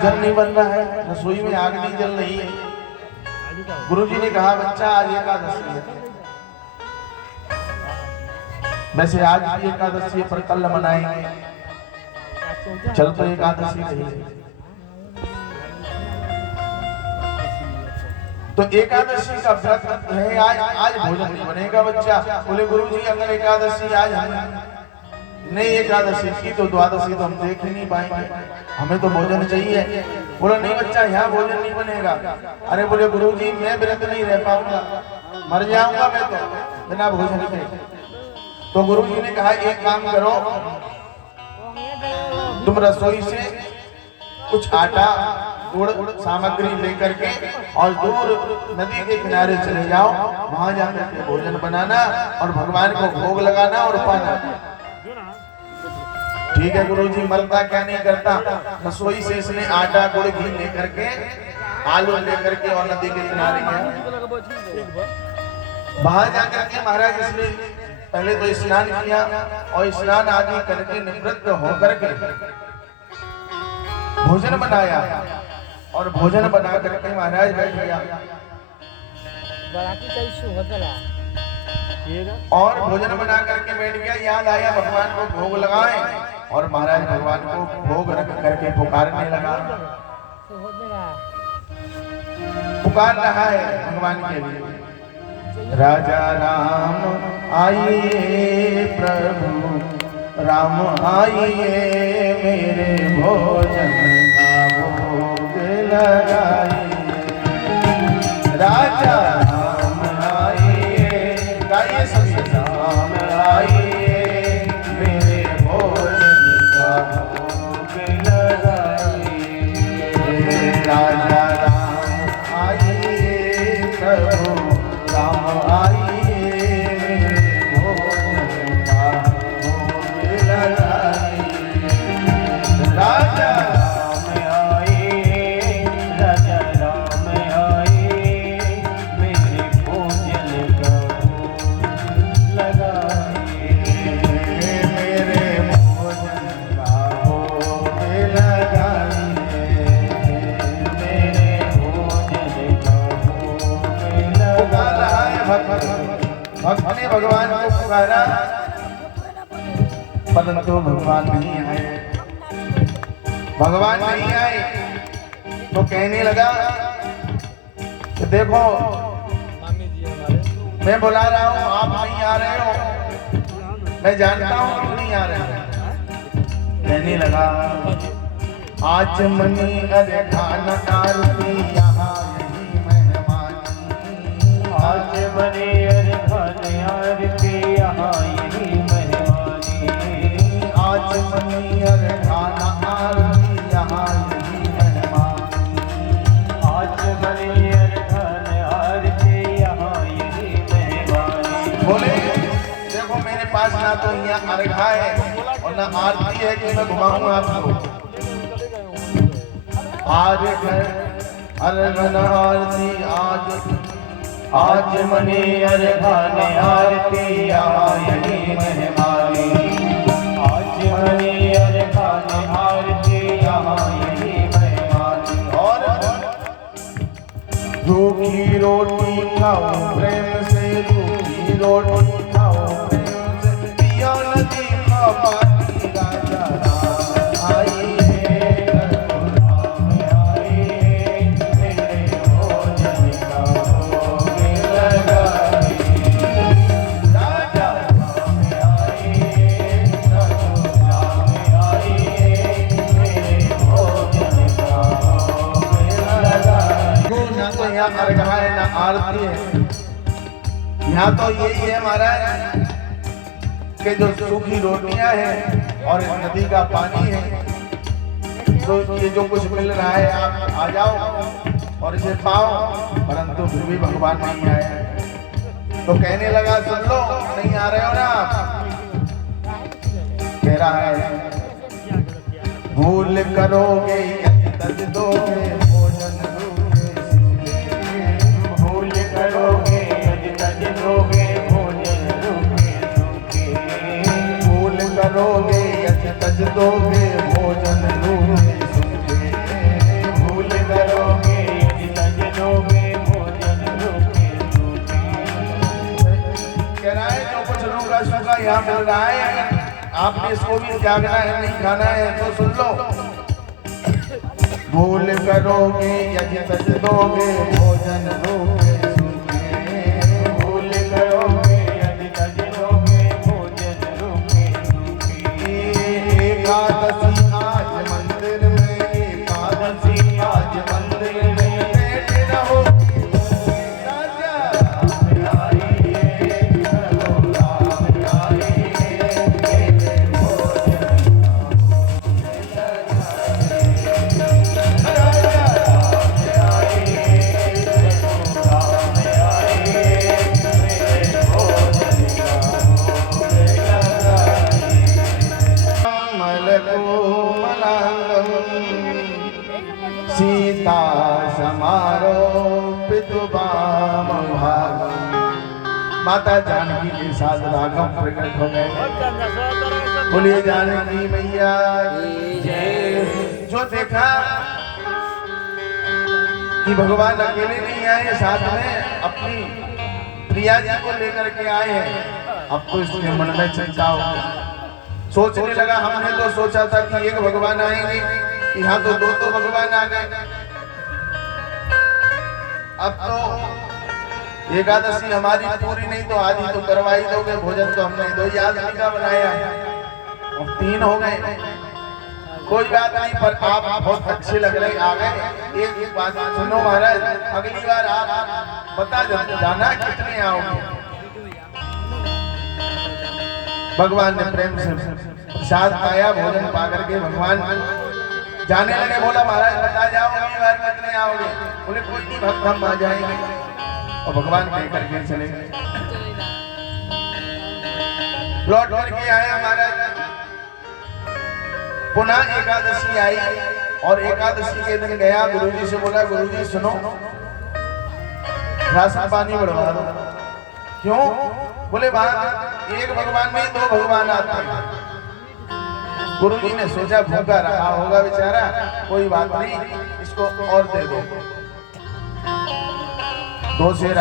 भोजन नहीं बन रहा है, रसोई में आग नहीं जल रही है। गुरुजी ने कहा बच्चा आज एकादशी है। वैसे आज भी एकादशी है पर कल मनाएंगे। चल तो एकादशी नहीं तो एकादशी का व्रत है आज भोजन नहीं बनेगा बच्चा। बोले गुरुजी अगर एकादशी आज नहीं एकादशी की तो द्वादशी तो हम देख ही नहीं पाएंगे, हमें तो भोजन चाहिए। बोला नहीं बच्चा यहाँ भोजन नहीं बनेगा। अरे बोले गुरुजी मैं व्रत नहीं रह पाऊंगा, मर जाऊंगा मैं तो बिना भोजन के। तो गुरुजी ने कहा एक काम करो, तुम रसोई से कुछ आटा गुड़ सामग्री लेकर के और दूर नदी के किनारे चले जाओ, वहां जाकर के भोजन बनाना और भगवान को भोग लगाना और पाना। ठीक है गुरुजी, मरता क्या नहीं करता। रसोई से इसने आटा गुड़ घी लेकर के आलू लेकर के और नदी के किनारे गया। वहां जाकर के महाराज इसने पहले तो स्नान किया और स्नान आदि करके निवृत्त होकर के भोजन बनाया और भोजन बना करके महाराज बैठ गया और भोजन बना करके बैठ गया। याद आया भगवान को भोग लगाए और महाराज भगवान को भोग रख करके पुकारने लगा। पुकार रहा है भगवान के लिए, राजा राम आइए प्रभु राम आइए, मेरे भोजन का भोग लगाइए। राजा राम आइए, गाइए सभी, राम आइए, मेरे भोजन का भोग लगाइए। राजा राम आइए प्रभु राम आइए, मेरे भोजन का भोग लगाइए। राजा भक्त ने भगवान को पुकारा परंतु भगवान नहीं आए। भगवान नहीं आए तो कहने लगा कि देखो मैं बुला रहा हूँ, आप नहीं आ रहे हो, मैं जानता हूँ क्यों नहीं आ रहे हो। कहने लगा आज मनी अरे खाना आरती यहाँ यही मेहमानी। आज मनी अरे खाने आरती यहाँ यही मेहमानी। आज मनी अरे खाना आरती यहाँ यही मेहमानी। आज मनी अरे खाने आरती यहाँ यही मेहमानी। बोले देखो मेरे पास ना तो यहाँ अर्घा है और ना आरती है कि मैं घुमाऊं आपको। आज आरती आज मनी अर्घाने आरती यहाँ यही मेहमानी। आज मनी अर्घाने आरती यहाँ यही मेहमानी। और रूखी रोटी खाओ प्रेम से, रूखी रोटी खाओ प्रेम से, पिया नदी का पानी। राजा राम आइए अर्घा है ना आरती है। यहाँ तो यही है महाराज कि जो सूखी रोटियां हैं और नदी का पानी है, तो ये जो कुछ मिल रहा है आप आ जाओ और इसे पाओ। परंतु फिर भी भगवान नहीं आए तो कहने लगा सुन लो, नहीं आ रहे हो ना आप। कह रहा है भूल करोगे तज दोगे भोजन करोगे तज दोगे भोजन रूखे सूखे। भूल करोगे तज दोगे भोजन रूखे सूखे। यहाँ मिल रहा है, आपने इसको भी त्यागना है, नहीं खाना है तो सुन लो। भूल करोगे यदि तज दोगे भोजन दोगे सूखे, भूल करोगे यदि तज दोगे भोजन दोगे सूखे। एकादशी आज मंदिर में, एकादशी आज मंदिर में बैठे रहो सीता समारो पितुबाम भाग। माता जानकी के साथ राघव प्रकट हो गए। बोलिए जानकी मैया की जय। जो देखा कि भगवान अकेले नहीं आए, साथ में अपनी प्रिया जी को लेकर के आए हैं, अब तो इसके मन में चिंता हो गई। सोचने लगा, हमने तो सोचा था कि एक भगवान आएंगे, यहाँ तो दो भगवान आ गए। अब तो एकादशी हमारी पूरी नहीं तो आधी तो करवाई दोगे, भोजन तो हमने 2 आदमी का बनाया है और 3 हो गए। कोई बात नहीं, पर आप बहुत अच्छे लग रहे आ गए। एक बात सुनो महाराज, अगली बार आप बता जाना कितने आओगे। भगवान ने प्रेम से प्रसाद पाया, भोजन पा करके भगवान जाने लगे। बोला महाराज बता जाओ अगली बार कितने आओगे। बोले कोई नहीं भक्त हम आ जाएंगे, और भगवान कह करके चले गए। लौट करके आया महाराज, पुनः एकादशी आई और एकादशी के दिन गया गुरुजी से बोला, गुरुजी सुनो राशन पानी बढ़वा दो। क्यों? बोले वहां एक भगवान नहीं 2 भगवान आते हैं। गुरुजी ने सोचा भूखा रहा होगा बेचारा, कोई बात नहीं इसको और दे दो। 2 शेर